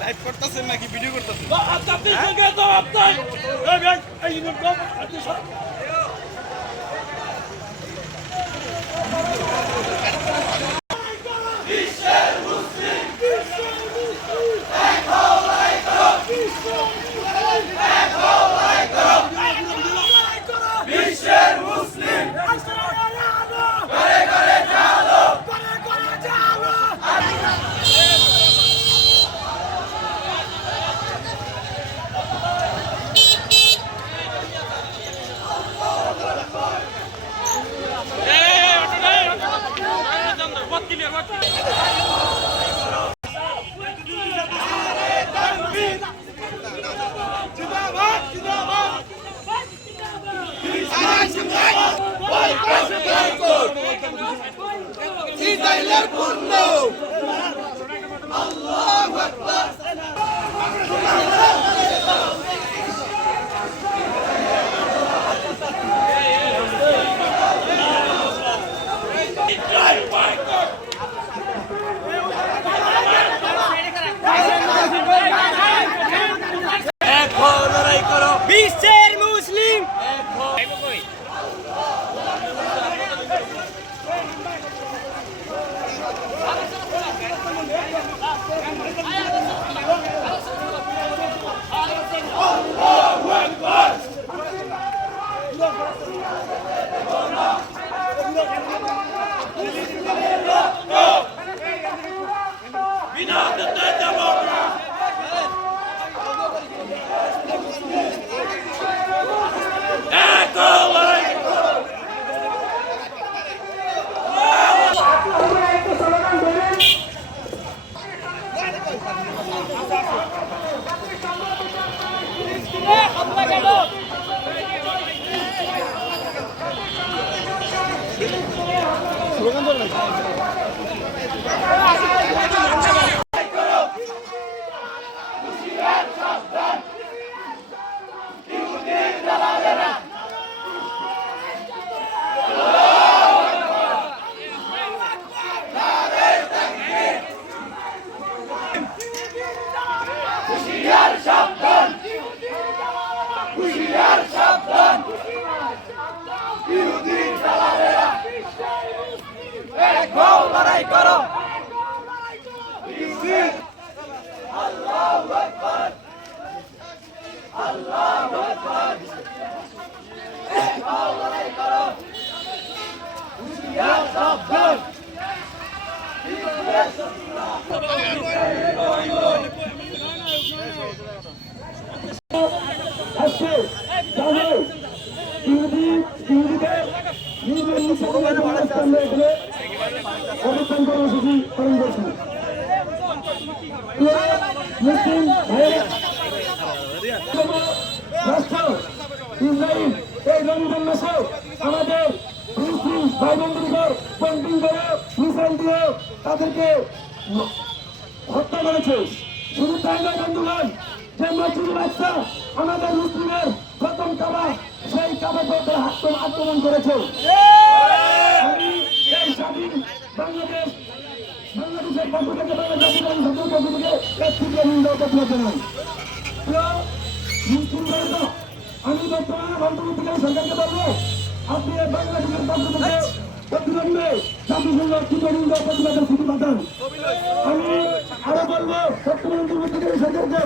Live করতেছেন নাকি video করতেছেন বিশ্বের আজকে তাহলে ইহুদি ইহুদিদের নিজেদের মুসলমানের সামনে এখানে মুসলিম রাষ্ট্র ইসরায়েল এই রমজান মাসে আমাদের মুসলিম ভাই বন্ধুদের পম্পিং করে তাদেরকে হত্যা করেছে। শুধু তাই নয়, বন্ধুগণ বাচ্চা আমাদের মুসলিমের প্রথম কাবা, সেই কাবাকে আক্রমণ করেছে আমি এই স্বাধীন বাংলাদেশ বাংলাদেশের পক্ষ থেকে বাংলাদেশ জাতীয় ছাত্রের পক্ষ থেকে এক তীব্র নিন্দা ও প্রতিবাদ জানাই প্রিয় মুসলিম ভাইরা, আমি বর্তমানে অন্তর্বর্তীকালীন সরকারকে বলব আপনি বাংলাদেশের থেকে অবিলম্বে জাতিসংঘ ও প্রতিবাদের স্থিতি পাঠান আমি আরও বলব বর্তমান অন্তর্বর্তীকালীন সরকারকে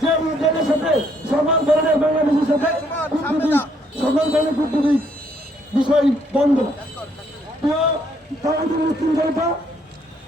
যে উদ্যোগের সাথে সকল ধরনের বাংলাদেশের সাথে সকল ধরনের কূটনীতিক বিষয় বন্ধ প্রিয় তাদের মুসলিম জনতা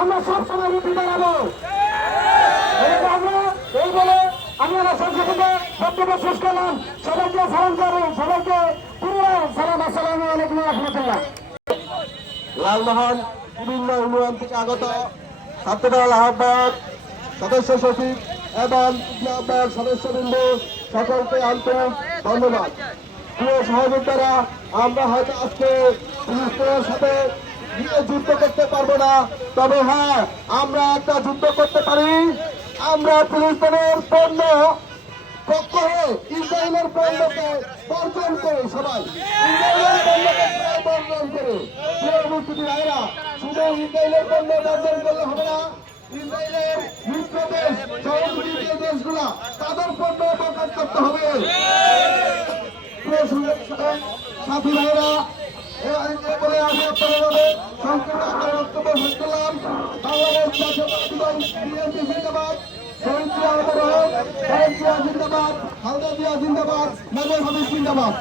আমরা সবসময় রুটি দাঁড়াবো আমরা, এই বলে আমি আমার সংসদে বক্তব্য শেষ করলাম। সবাইকে সালাম করুন সবাইকে পুনরায় সালাম, আসসালামু আলাইকুম রহমতুল্লাহ। লালমোহন বিভিন্ন ইউনিয়ন থেকে আগত ছাত্রদল আহ্বায়ক, সদস্য সচিব এবং আপনার সদস্যবৃন্দ, সকলকে আন্তরিক ধন্যবাদ। প্রিয় সহযোদ্ধারা, আমরা হয়তো আজকে সাথে গিয়ে যুদ্ধ করতে পারব না। তবে হ্যাঁ আমরা একটা যুদ্ধ করতে পারি। আমরা ফিলিস্তিনের পণ্য ইসরায়েলের পণ্যকে বর্জন করে সবাই। ইসরায়েলের পণ্যকে বর্জন করে। ভাইরা, শুধু ইসরায়েলের পণ্য বর্জন করলে হবে না, ইসরায়েলের মিত্র দেশ দেশগুলা, তাদের পণ্য করতে হবে। সাথী ভাইরা জিন্দাবাদ হালদা জিয়া জিন্দাবাদ নজর হাবিব জিন্দাবাদ